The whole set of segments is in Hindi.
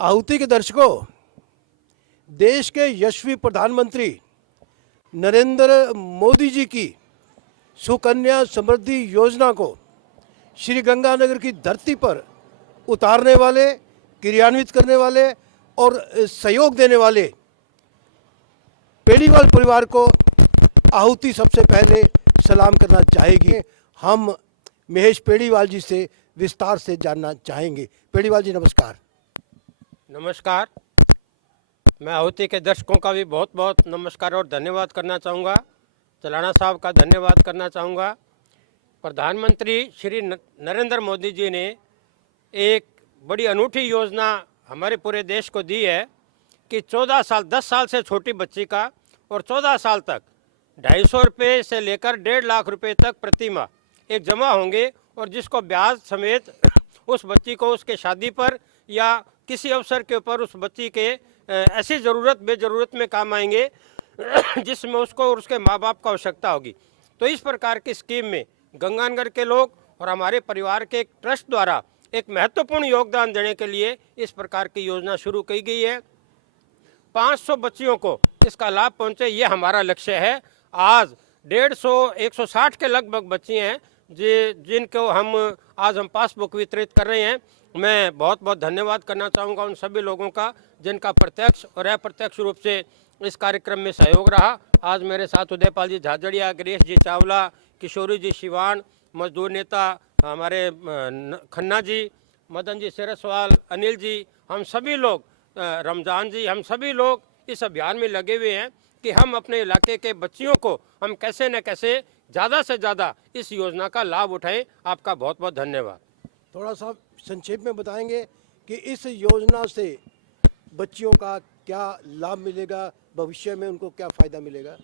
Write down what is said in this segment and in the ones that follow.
आहुति के दर्शकों, देश के यशस्वी प्रधानमंत्री नरेंद्र मोदी जी की सुकन्या समृद्धि योजना को श्री गंगानगर की धरती पर उतारने वाले, क्रियान्वित करने वाले और सहयोग देने वाले पेड़ीवाल परिवार को आहुति सबसे पहले सलाम करना चाहेगी। हम महेश पेड़ीवाल जी से विस्तार से जानना चाहेंगे। पेड़ीवाल जी नमस्कार। नमस्कार। मैं आहुति के दर्शकों का भी बहुत बहुत नमस्कार और धन्यवाद करना चाहूँगा। चलाना साहब का धन्यवाद करना चाहूँगा। प्रधानमंत्री श्री नरेंद्र मोदी जी ने एक बड़ी अनूठी योजना हमारे पूरे देश को दी है कि 10 साल से छोटी बच्ची का और 14 साल तक 250 रुपये से लेकर 1.5 लाख रुपए तक प्रति माह एक जमा होंगे और जिसको ब्याज समेत उस बच्ची को उसके शादी पर या किसी अवसर के ऊपर उस बच्ची के ऐसी ज़रूरत बेज़रूरत में काम आएंगे जिसमें उसको और उसके माँ बाप का आवश्यकता होगी। तो इस प्रकार की स्कीम में गंगानगर के लोग और हमारे परिवार के एक ट्रस्ट द्वारा एक महत्वपूर्ण योगदान देने के लिए इस प्रकार की योजना शुरू की गई है। 500 बच्चियों को इसका लाभ पहुंचे, ये हमारा लक्ष्य है। आज 150-160 के लगभग बच्ची हैं जिनको हम पासबुक वितरित कर रहे हैं। मैं बहुत बहुत धन्यवाद करना चाहूँगा उन सभी लोगों का जिनका प्रत्यक्ष और अप्रत्यक्ष रूप से इस कार्यक्रम में सहयोग रहा। आज मेरे साथ उदयपाल जी झाझड़िया, गिरीश जी चावला, किशोरी जी शिवान, मजदूर नेता हमारे खन्ना जी, मदन जी सिरसवाल, अनिल जी, हम सभी लोग, रमज़ान जी, हम सभी लोग इस अभियान में लगे हुए हैं कि हम अपने इलाके के बच्चियों को हम कैसे न कैसे ज़्यादा से ज़्यादा इस योजना का लाभ उठाएं। आपका बहुत बहुत धन्यवाद। थोड़ा सा संक्षेप में बताएंगे कि इस योजना से बच्चियों का क्या लाभ मिलेगा, भविष्य में उनको क्या फ़ायदा मिलेगा?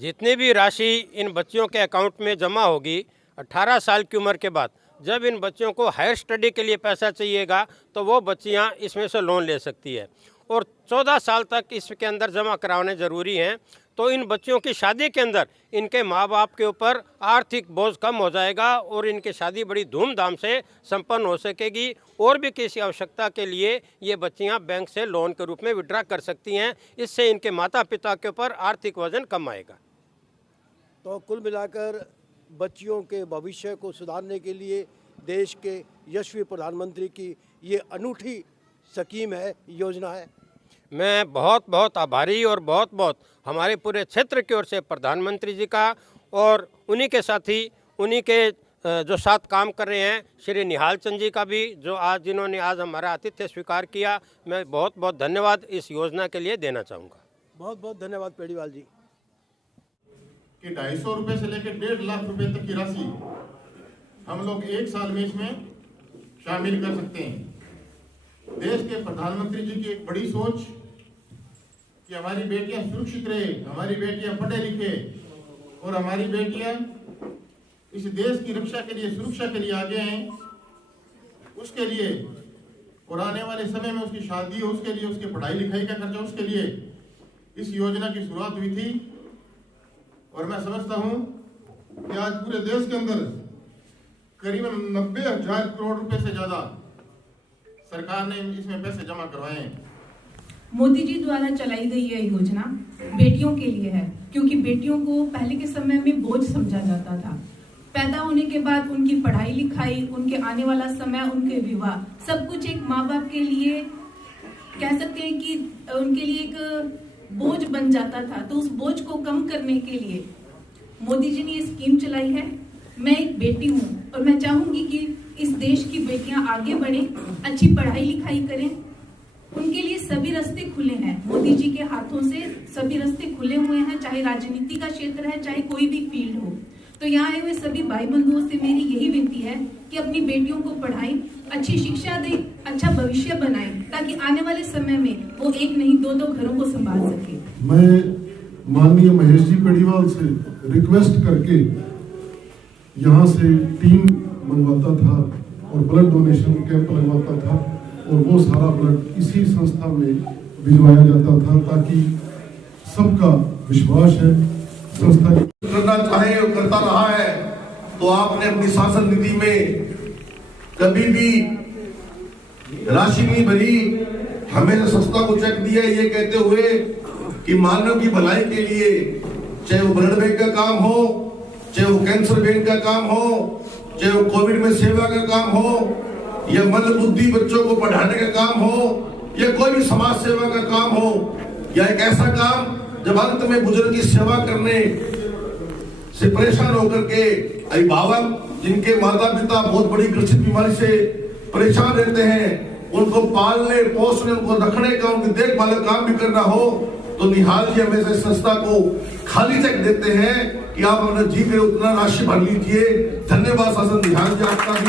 जितनी भी राशि इन बच्चियों के अकाउंट में जमा होगी 18 साल की उम्र के बाद, जब इन बच्चियों को हायर स्टडी के लिए पैसा चाहिएगा तो वो बच्चियां इसमें से लोन ले सकती है और 14 साल तक इसके अंदर जमा कराने ज़रूरी हैं। तो इन बच्चियों की शादी के अंदर इनके माँ बाप के ऊपर आर्थिक बोझ कम हो जाएगा और इनकी शादी बड़ी धूमधाम से संपन्न हो सकेगी और भी किसी आवश्यकता के लिए ये बच्चियां बैंक से लोन के रूप में विड्रा कर सकती हैं। इससे इनके माता पिता के ऊपर आर्थिक वजन कम आएगा। तो कुल मिलाकर बच्चियों के भविष्य को सुधारने के लिए देश के यशस्वी प्रधानमंत्री की ये अनूठी स्कीम है, योजना है। मैं बहुत बहुत आभारी और बहुत बहुत हमारे पूरे क्षेत्र की ओर से प्रधानमंत्री जी का और उन्हीं के साथी, उन्हीं के जो साथ काम कर रहे हैं श्री निहाल चंद जी का भी, जो जिन्होंने आज हमारा आतिथ्य स्वीकार किया, मैं बहुत बहुत धन्यवाद इस योजना के लिए देना चाहूँगा। बहुत बहुत धन्यवाद पेड़ीवाल जी। कि 250 रुपये से लेकर 1.5 लाख रुपए तक की राशि हम लोग एक साल में इसमें शामिल कर सकते हैं। देश के प्रधानमंत्री जी की एक बड़ी सोच कि हमारी बेटियां सुरक्षित रहे, हमारी बेटियां पढ़े लिखे और हमारी बेटियां इस देश की रक्षा के लिए, सुरक्षा के लिए आगे हैं, उसके लिए और आने वाले समय में उसकी शादी हो, उसके लिए, उसके पढ़ाई लिखाई का खर्चा, उसके लिए इस योजना की शुरुआत हुई थी। और मैं समझता हूं कि आज पूरे देश के अंदर करीबन 90,000 करोड़ रुपए से ज्यादा सरकार ने इसमें पैसे जमा करवाए हैं। मोदी जी द्वारा चलाई गई यह योजना बेटियों के लिए है, क्योंकि बेटियों को पहले के समय में बोझ समझा जाता था। पैदा होने के बाद उनकी पढ़ाई लिखाई, उनके आने वाला समय, उनके विवाह, सब कुछ एक माँ बाप के लिए कह सकते हैं कि उनके लिए एक बोझ बन जाता था। तो उस बोझ को कम करने के लिए मोदी जी ने ये स्कीम चलाई है। मैं एक बेटी हूँ और मैं चाहूंगी कि इस देश की बेटियां आगे बढ़ें, अच्छी पढ़ाई लिखाई करें। उनके लिए सभी रास्ते खुले हैं, मोदी जी के हाथों से सभी रास्ते खुले हुए हैं, चाहे राजनीति का क्षेत्र है, चाहे कोई भी फील्ड हो। तो यहाँ आए हुए सभी भाई बंधुओं से मेरी यही विनती है कि अपनी बेटियों को पढ़ाएं, अच्छी शिक्षा दें, अच्छा भविष्य बनाएं, ताकि आने वाले समय में वो एक नहीं 2-2 घरों को संभाल सके। मैं माननीय महेश जी पेड़ीवाल से रिक्वेस्ट करके यहाँ से टीम मंगवाता था और ब्लड डोनेशन कैंप लगवाता था और वो सारा ब्लड इसी संस्था में भिजवाया जाता था, ताकि सबका विश्वास है संस्था करना चाहे और करता रहा है। तो आपने अपनी शासन निधि में कभी भी राशि नहीं भरी, हमें संस्था को चेक दिया ये कहते हुए कि मानव की भलाई के लिए, चाहे वो ब्लड बैंक का काम हो, चाहे वो कैंसर बैंक का काम हो, चाहे वो कोविड में सेवा का काम हो, या मंद बुद्धि बच्चों को पढ़ाने का काम हो, या कोई भी समाज सेवा का काम हो, या एक ऐसा काम जब अंत में बुजुर्ग की सेवा करने से परेशान होकर के अभिभावक जिनके माता पिता बहुत बड़ी ग्रसित बीमारी से परेशान रहते हैं, उनको पालने पोषने, उनको रखने का, उनकी देखभाल का काम भी करना हो, तो निहाल जी हमेशा इस संस्था को खाली चेक देते हैं कि आप अपना जी करे उतना राशि भर लीजिए। धन्यवाद शासन निहाल जी आपका भी।